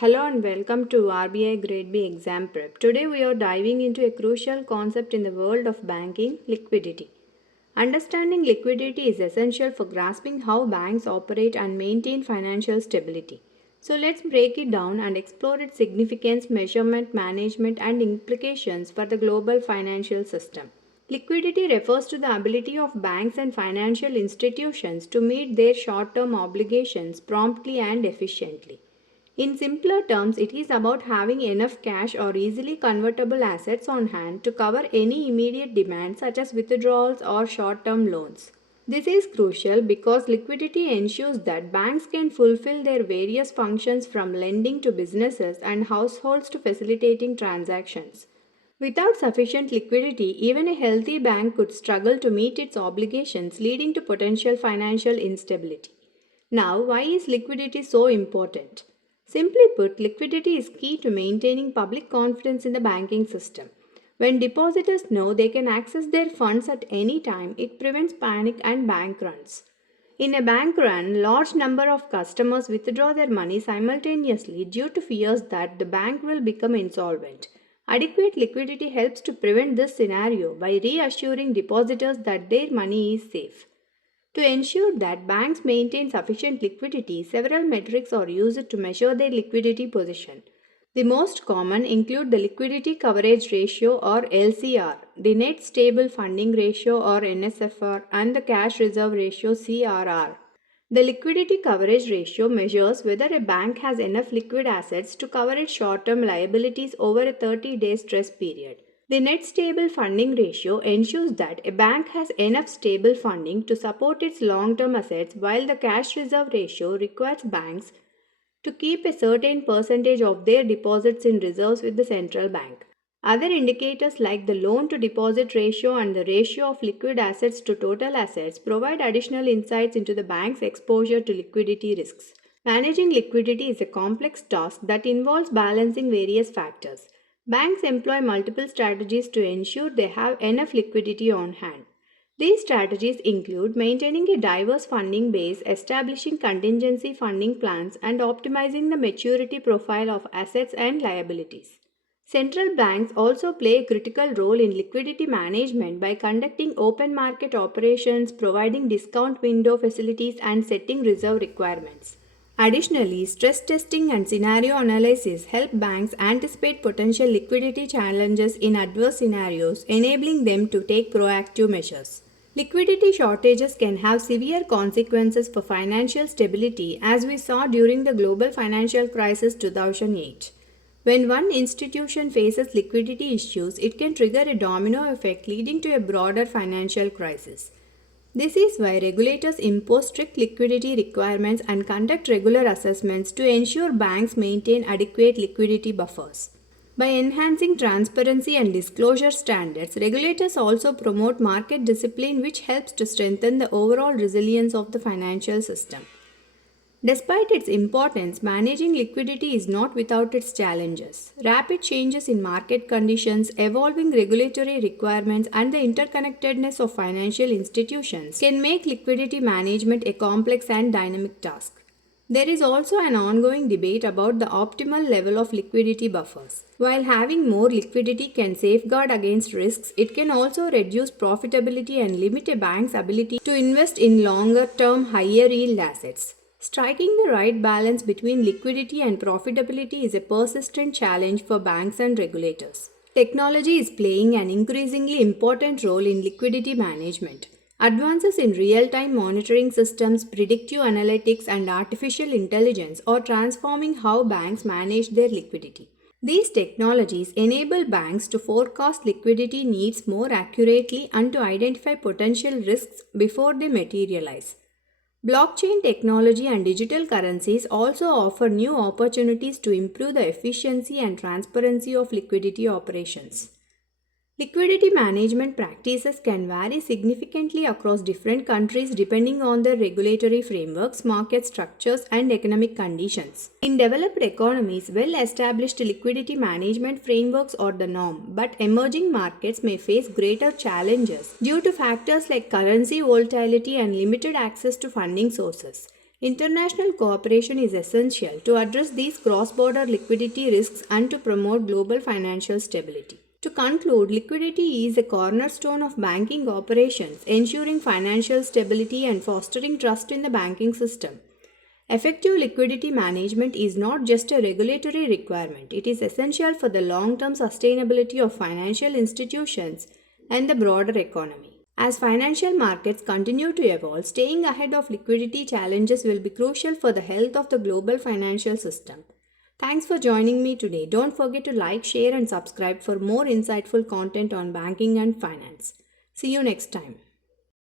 Hello and welcome to RBI Grade B Exam Prep. Today we are diving into a crucial concept in the world of banking, liquidity. Understanding liquidity is essential for grasping how banks operate and maintain financial stability. So let's break it down and explore its significance, measurement, management, and implications for the global financial system. Liquidity refers to the ability of banks and financial institutions to meet their short term obligations promptly and efficiently. In simpler terms, it is about having enough cash or easily convertible assets on hand to cover any immediate demands such as withdrawals or short term loans. This is crucial because liquidity ensures that banks can fulfill their various functions from lending to businesses and households to facilitating transactions. Without sufficient liquidity, even a healthy bank could struggle to meet its obligations, leading to potential financial instability. Now, why is liquidity so important? Simply put, liquidity is key to maintaining public confidence in the banking system. When depositors know they can access their funds at any time, it prevents panic and bank runs. In a bank run, large number of customers withdraw their money simultaneously due to fears that the bank will become insolvent. Adequate liquidity helps to prevent this scenario by reassuring depositors that their money is safe. To ensure that banks maintain sufficient liquidity, several metrics are used to measure their liquidity position. The most common include the liquidity coverage ratio or LCR, the net stable funding ratio or NSFR, and the cash reserve ratio CRR. The liquidity coverage ratio measures whether a bank has enough liquid assets to cover its short-term liabilities over a 30-day stress period. The net stable funding ratio ensures that a bank has enough stable funding to support its long-term assets, while the cash reserve ratio requires banks to keep a certain percentage of their deposits in reserves with the central bank. Other indicators like the loan to deposit ratio and the ratio of liquid assets to total assets provide additional insights into the bank's exposure to liquidity risks. Managing liquidity is a complex task that involves balancing various factors. Banks employ multiple strategies to ensure they have enough liquidity on hand. These strategies include maintaining a diverse funding base, establishing contingency funding plans, and optimizing the maturity profile of assets and liabilities. Central banks also play a critical role in liquidity management by conducting open market operations, providing discount window facilities, and setting reserve requirements. Additionally, stress testing and scenario analysis help banks anticipate potential liquidity challenges in adverse scenarios, enabling them to take proactive measures. Liquidity shortages can have severe consequences for financial stability, as we saw during the global financial crisis 2008. When one institution faces liquidity issues, it can trigger a domino effect leading to a broader financial crisis. This is why regulators impose strict liquidity requirements and conduct regular assessments to ensure banks maintain adequate liquidity buffers. By enhancing transparency and disclosure standards, regulators also promote market discipline, which helps to strengthen the overall resilience of the financial system. Despite its importance, managing liquidity is not without its challenges. Rapid changes in market conditions, evolving regulatory requirements, and the interconnectedness of financial institutions can make liquidity management a complex and dynamic task. There is also an ongoing debate about the optimal level of liquidity buffers. While having more liquidity can safeguard against risks, it can also reduce profitability and limit a bank's ability to invest in longer-term, higher-yield assets. Striking the right balance between liquidity and profitability is a persistent challenge for banks and regulators. Technology is playing an increasingly important role in liquidity management. Advances in real-time monitoring systems, predictive analytics, and artificial intelligence are transforming how banks manage their liquidity. These technologies enable banks to forecast liquidity needs more accurately and to identify potential risks before they materialize. Blockchain technology and digital currencies also offer new opportunities to improve the efficiency and transparency of liquidity operations. Liquidity management practices can vary significantly across different countries depending on their regulatory frameworks, market structures, and economic conditions. In developed economies, well-established liquidity management frameworks are the norm, but emerging markets may face greater challenges due to factors like currency volatility and limited access to funding sources. International cooperation is essential to address these cross-border liquidity risks and to promote global financial stability. To conclude, liquidity is a cornerstone of banking operations, ensuring financial stability and fostering trust in the banking system. Effective liquidity management is not just a regulatory requirement, it is essential for the long-term sustainability of financial institutions and the broader economy. As financial markets continue to evolve, staying ahead of liquidity challenges will be crucial for the health of the global financial system. Thanks for joining me today. Don't forget to like, share, and subscribe for more insightful content on banking and finance. See you next time.